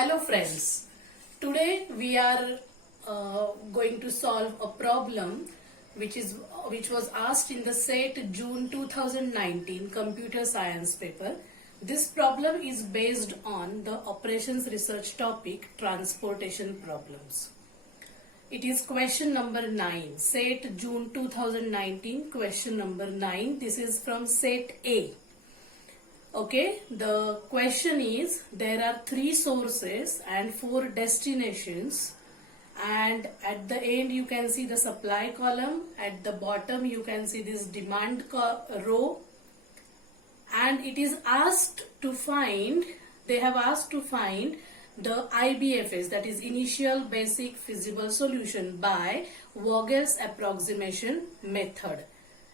Hello friends, today we are going to solve a problem which was asked in the SET June 2019 computer science paper. This problem is based on the operations research topic transportation problems. It is question number 9, SET June 2019 question number 9. This is from SET A. Okay, the question is there are 3 sources and 4 destinations, and at the end you can see the supply column, at the bottom you can see this demand row, and it is asked to find, they have asked to find the IBFS, that is initial basic feasible solution by Vogel's approximation method.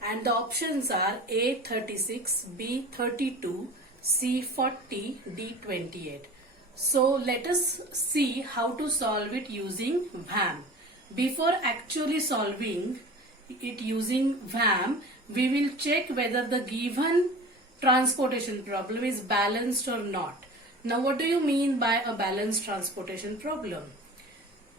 And the options are A 36, B 32, C 40, D 28. So let us see how to solve it using VAM. Before actually solving it using VAM, we will check whether the given transportation problem is balanced or not. Now what do you mean by a balanced transportation problem?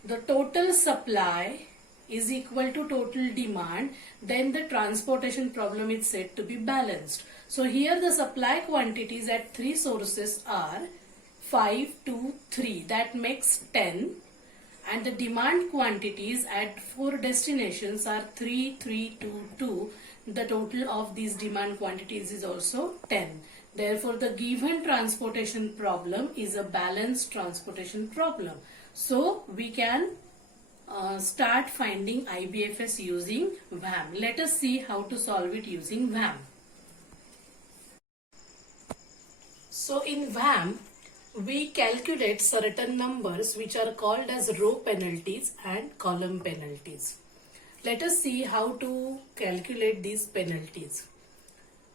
The total supply is equal to total demand, then the transportation problem is said to be balanced. So here the supply quantities at 3 sources are 5, 2, 3, that makes 10, and the demand quantities at 4 destinations are 3, 3, 2, 2. The total of these demand quantities is also 10. Therefore the given transportation problem is a balanced transportation problem. So we can start finding IBFS using VAM. Let us see how to solve it using VAM. So in VAM, we calculate certain numbers which are called as row penalties and column penalties. Let us see how to calculate these penalties.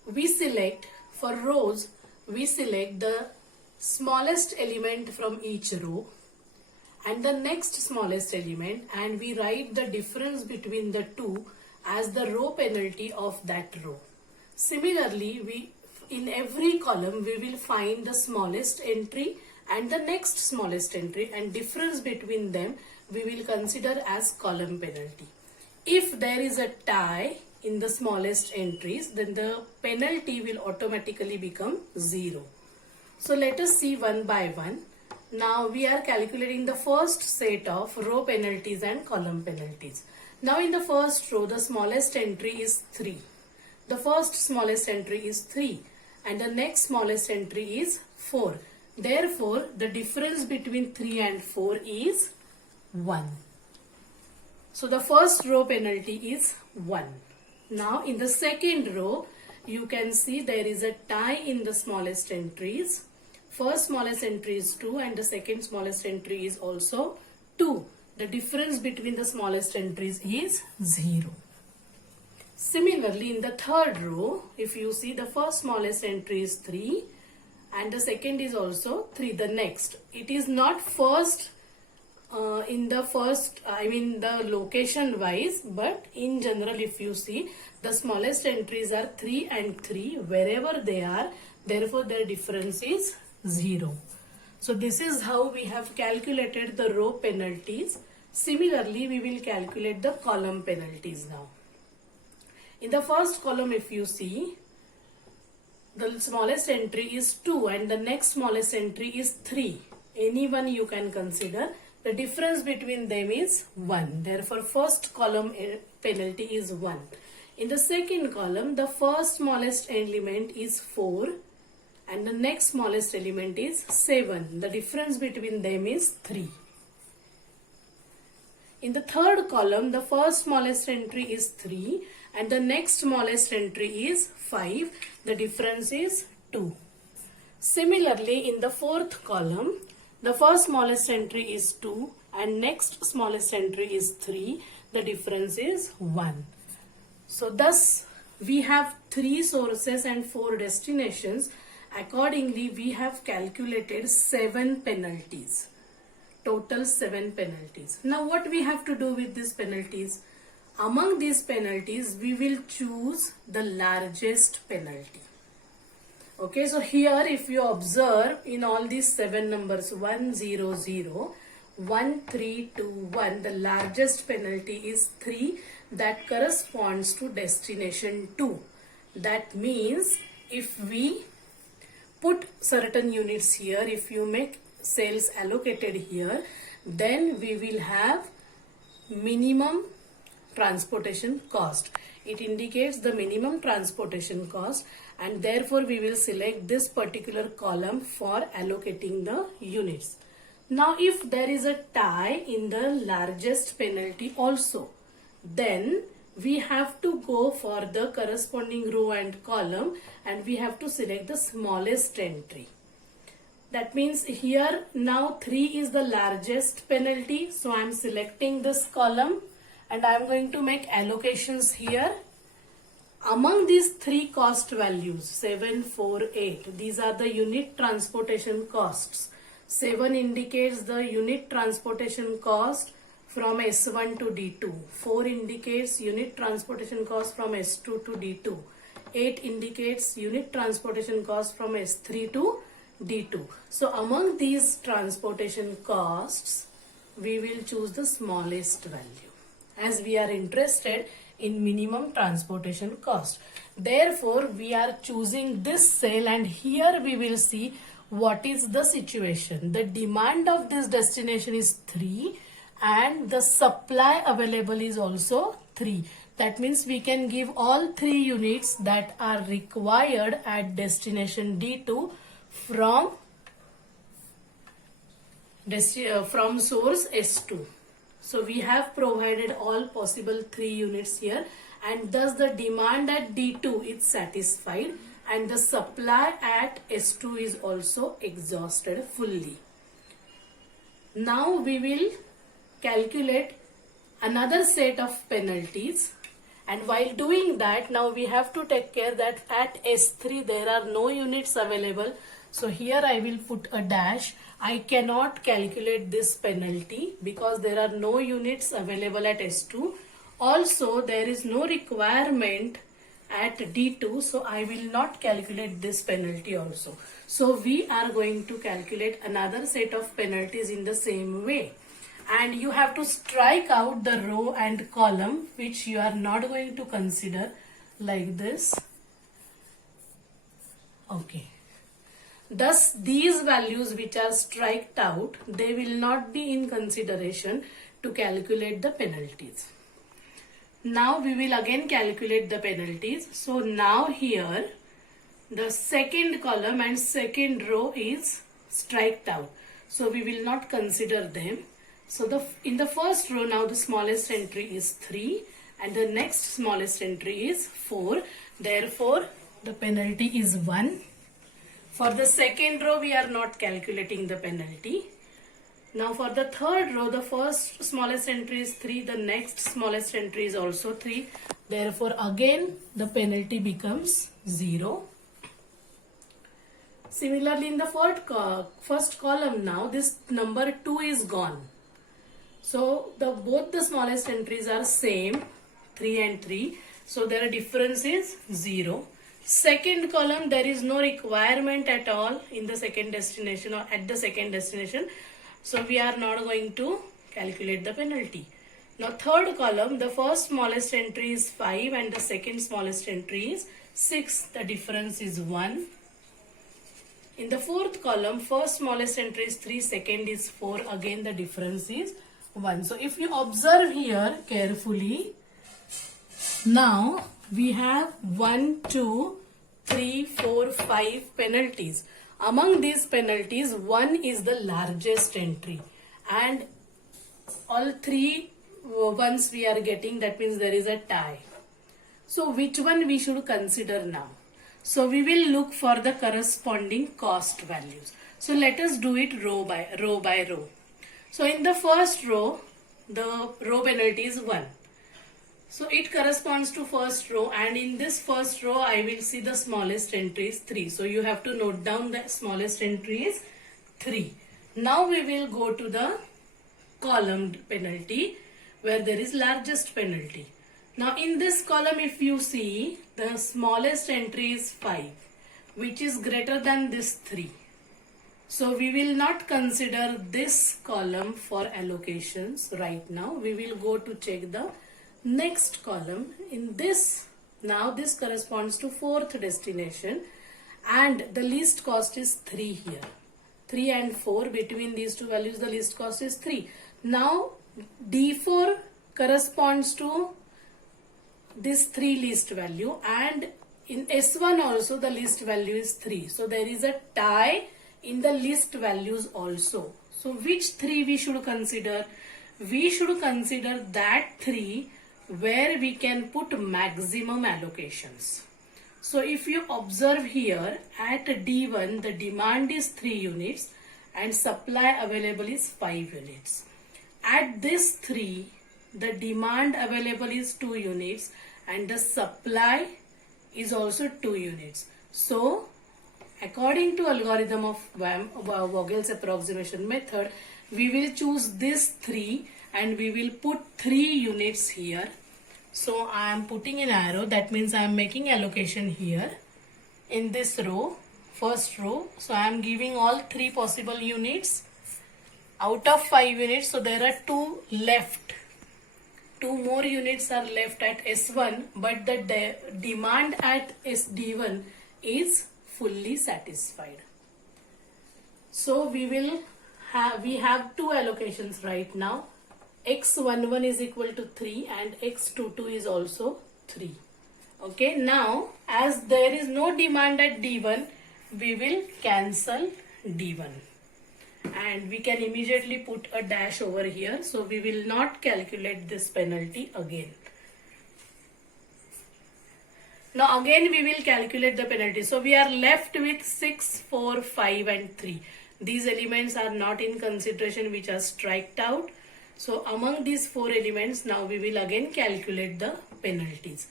We select, for rows, we select the smallest element from each row and the next smallest element, and we write the difference between the two as the row penalty of that row. Similarly, in every column we will find the smallest entry and the next smallest entry, and difference between them we will consider as column penalty. If there is a tie in the smallest entries, then the penalty will automatically become 0. So let us see one by one. Now we are calculating the first set of row penalties and column penalties. Now in the first row, the smallest entry is 3. The first smallest entry is 3 and the next smallest entry is 4. Therefore, the difference between 3 and 4 is 1. So the first row penalty is 1. Now in the second row, you can see there is a tie in the smallest entries. First smallest entry is 2 and the second smallest entry is also 2. The difference between the smallest entries is 0. Similarly, in the third row, if you see, the first smallest entry is 3 and the second is also 3. The next, it is not first the location wise, but in general if you see, the smallest entries are 3 and 3 wherever they are. Therefore, their difference is 0. So this is how we have calculated the row penalties. Similarly, we will calculate the column penalties now. In the first column, if you see, the smallest entry is 2 and the next smallest entry is 3. Any one you can consider. The difference between them is 1. Therefore, first column penalty is 1. In the second column, the first smallest element is 4. And the next smallest element is 7. The difference between them is 3. In the third column, the first smallest entry is 3 and the next smallest entry is 5. The difference is 2. Similarly, in the fourth column, the first smallest entry is 2 and next smallest entry is 3. The difference is 1. So thus, we have 3 sources and 4 destinations. Accordingly, we have calculated 7 penalties. Total 7 penalties. Now what we have to do with these penalties? Among these penalties, we will choose the largest penalty. Okay, so here if you observe in all these 7 numbers 100, 1321, the largest penalty is 3, that corresponds to destination 2. That means if we put certain units here, if you make cells allocated here, then we will have minimum transportation cost. It indicates the minimum transportation cost, and therefore we will select this particular column for allocating the units. Now if there is a tie in the largest penalty also, then we have to go for the corresponding row and column, and we have to select the smallest entry. That means here now 3 is the largest penalty, so I am selecting this column and I am going to make allocations here. Among these 3 cost values 7, 4, 8, these are the unit transportation costs. 7 indicates the unit transportation cost from S1 to D2. 4 indicates unit transportation cost from S2 to D2. 8 indicates unit transportation cost from S3 to D2. So among these transportation costs, we will choose the smallest value, as we are interested in minimum transportation cost. Therefore, we are choosing this cell, and here we will see what is the situation. The demand of this destination is 3 and the supply available is also 3. That means we can give all 3 units that are required at destination D2 from source S2. So we have provided all possible 3 units here, and thus the demand at D2 is satisfied and the supply at S2 is also exhausted fully. Now we will calculate another set of penalties, and while doing that, now we have to take care that at S3 there are no units available. So here I will put a dash. I cannot calculate this penalty because there are no units available at S2. Also, there is no requirement at D2, so I will not calculate this penalty also. So we are going to calculate another set of penalties in the same way. And you have to strike out the row and column which you are not going to consider, like this. Okay. Thus, these values which are striked out, they will not be in consideration to calculate the penalties. Now we will again calculate the penalties. So now here the second column and second row is striked out. So we will not consider them. So in the first row now the smallest entry is 3 and the next smallest entry is 4. Therefore the penalty is 1. For the second row we are not calculating the penalty. Now for the third row, the first smallest entry is 3, the next smallest entry is also 3. Therefore again the penalty becomes 0. Similarly in the first column now, this number 2 is gone. So both the smallest entries are same, 3 and 3. So their difference is 0. Second column, there is no requirement at all in the second destination or at the second destination. So we are not going to calculate the penalty. Now third column, the first smallest entry is 5 and the second smallest entry is 6. The difference is 1. In the fourth column, first smallest entry is 3, second is 4. Again the difference is 1. So if you observe here carefully, now we have 1, 2, 3, 4, 5 penalties. Among these penalties, 1 is the largest entry and all 3 ones we are getting, that means there is a tie. So which one we should consider now? So we will look for the corresponding cost values. So let us do it row by row. So in the first row, the row penalty is 1. So it corresponds to first row, and in this first row I will see the smallest entry is 3. So you have to note down the smallest entry is 3. Now we will go to the column penalty where there is largest penalty. Now in this column if you see, the smallest entry is 5. which is greater than this 3. So we will not consider this column for allocations right now. We will go to check the next column. In this, now this corresponds to 4th destination and the least cost is 3 here. 3 and 4, between these two values the least cost is 3. Now D4 corresponds to this 3 least value, and in S1 also the least value is 3. So there is a tie in the least values also. So which 3 we should consider? We should consider that 3 where we can put maximum allocations. So if you observe here, at D1 the demand is 3 units and supply available is 5 units. At this 3, the demand available is 2 units and the supply is also 2 units. So according to algorithm of Vogel's approximation method, we will choose this 3 and we will put 3 units here. So I am putting an arrow, that means I am making allocation here in this row, first row. So I am giving all 3 possible units out of 5 units. So there are 2 left. 2 more units are left at S1, but the demand at SD1 is fully satisfied. So we have 2 allocations right now. X11 is equal to 3 and X22 is also 3. Okay, now as there is no demand at D1, we will cancel D1 and we can immediately put a dash over here. So we will not calculate this penalty again. Now again we will calculate the penalty. So we are left with 6, 4, 5 and 3. These elements are not in consideration, which are striked out. So among these 4 elements, now we will again calculate the penalties.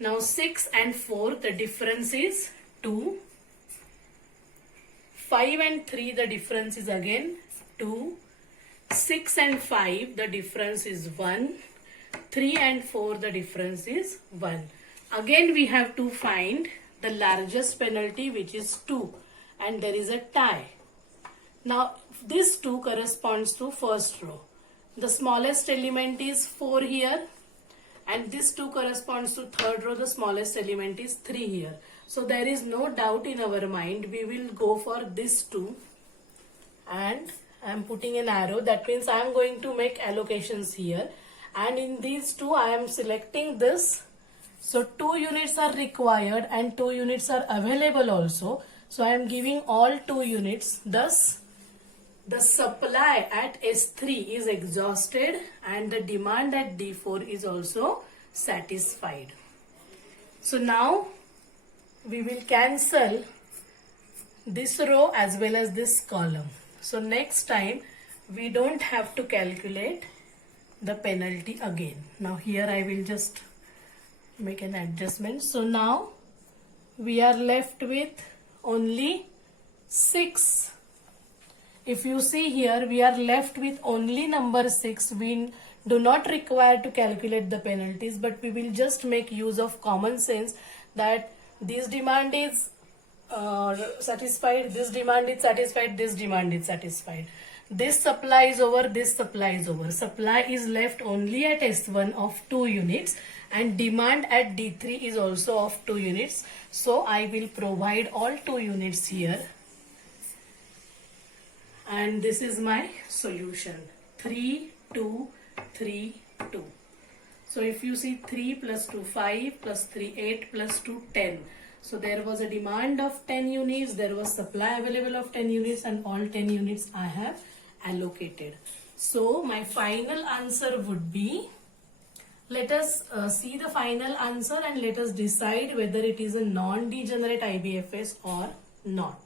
Now 6 and 4, the difference is 2. 5 and 3, the difference is again 2. 6 and 5, the difference is 1. 3 and 4, the difference is 1. Again we have to find the largest penalty, which is 2, and there is a tie. Now this 2 corresponds to first row. The smallest element is 4 here and this 2 corresponds to third row. The smallest element is 3 here. So there is no doubt in our mind, we will go for this 2 and I am putting an arrow. That means I am going to make allocations here, and in these 2 I am selecting this. So 2 units are required and 2 units are available also. So I am giving all 2 units. Thus the supply at S3 is exhausted and the demand at D4 is also satisfied. So now we will cancel this row as well as this column. So next time we don't have to calculate the penalty again. Now here I will just make an adjustment. So now we are left with only 6. If you see here, we are left with only number 6. We do not require to calculate the penalties, but we will just make use of common sense that this demand is satisfied, this demand is satisfied, this demand is satisfied. This supply is over, this supply is over. Supply is left only at S1 of 2 units and demand at D3 is also of 2 units. So I will provide all 2 units here. And this is my solution. 3, 2, 3, 2. So if you see 3 plus 2, 5 plus 3, 8 plus 2, 10. So there was a demand of 10 units, there was supply available of 10 units and all 10 units I have allocated. So my final answer would be, let us see the final answer and let us decide whether it is a non-degenerate IBFS or not.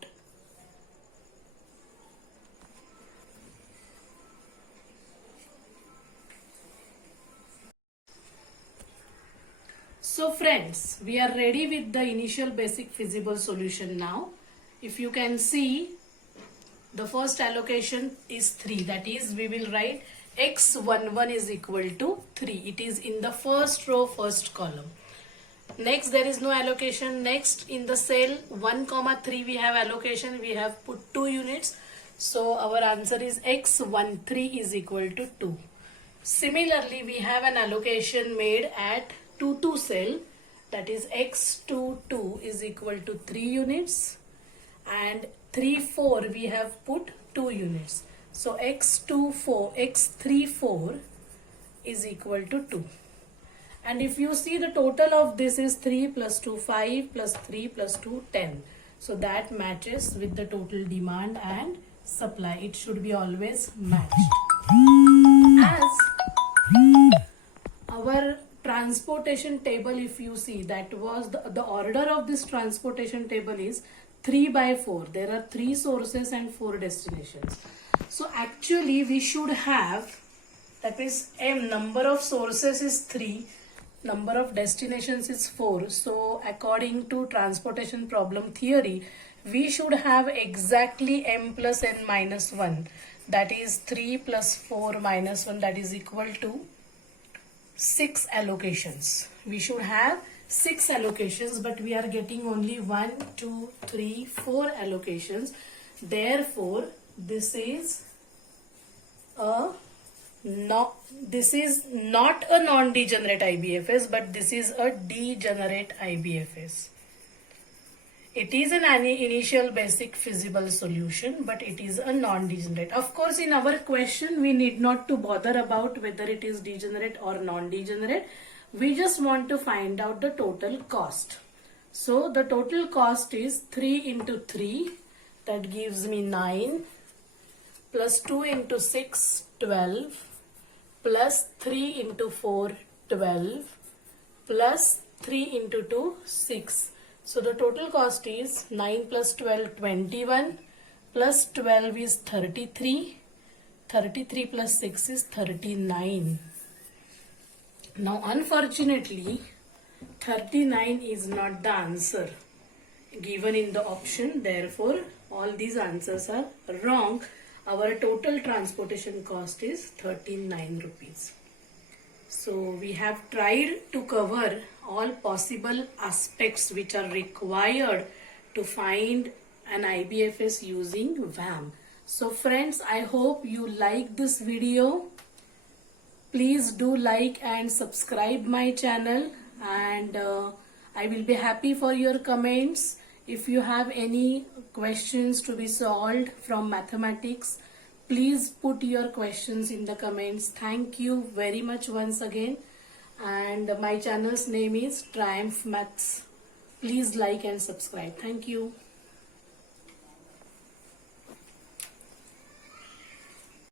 So friends, we are ready with the initial basic feasible solution now. If you can see, the first allocation is 3. That is, we will write X11 is equal to 3. It is in the first row, first column. Next, there is no allocation. Next, in the cell 1,3 we have allocation. We have put 2 units. So our answer is X13 is equal to 2. Similarly, we have an allocation made at 2,2 cell, that is X22 is equal to 3 units, and 3,4 we have put 2 units. So X34 is equal to 2. And if you see, the total of this is 3 plus 2 5 plus 3 plus 2 10. So that matches with the total demand and supply. It should be always matched. As our transportation table, if you see, that was the order of this transportation table is 3 by 4. There are 3 sources and 4 destinations. So actually we should have, that is M, number of sources is 3, number of destinations is 4. So according to transportation problem theory, we should have exactly M plus N minus 1. That is 3 plus 4 minus 1, that is equal to 6 allocations. We should have 6 allocations, but we are getting only 1, 2, 3, 4 allocations. Therefore, this is not a non-degenerate IBFS, but this is a degenerate IBFS. It is an initial basic feasible solution, but it is a non-degenerate. Of course, in our question, we need not to bother about whether it is degenerate or non-degenerate. We just want to find out the total cost. So the total cost is 3 into 3, that gives me 9, plus 2 into 6, 12, plus 3 into 4, 12, plus 3 into 2, 6. So the total cost is 9 plus 12, 21, plus 12 is 33, 33 plus 6 is 39. Now unfortunately, 39 is not the answer given in the option. Therefore, all these answers are wrong. Our total transportation cost is 39 rupees. So we have tried to cover all possible aspects which are required to find an IBFS using VAM. So friends, I hope you like this video. Please do like and subscribe my channel, and I will be happy for your comments. If you have any questions to be solved from mathematics, please put your questions in the comments. Thank you very much once again. And my channel's name is Triumph Maths. Please like and subscribe. Thank you.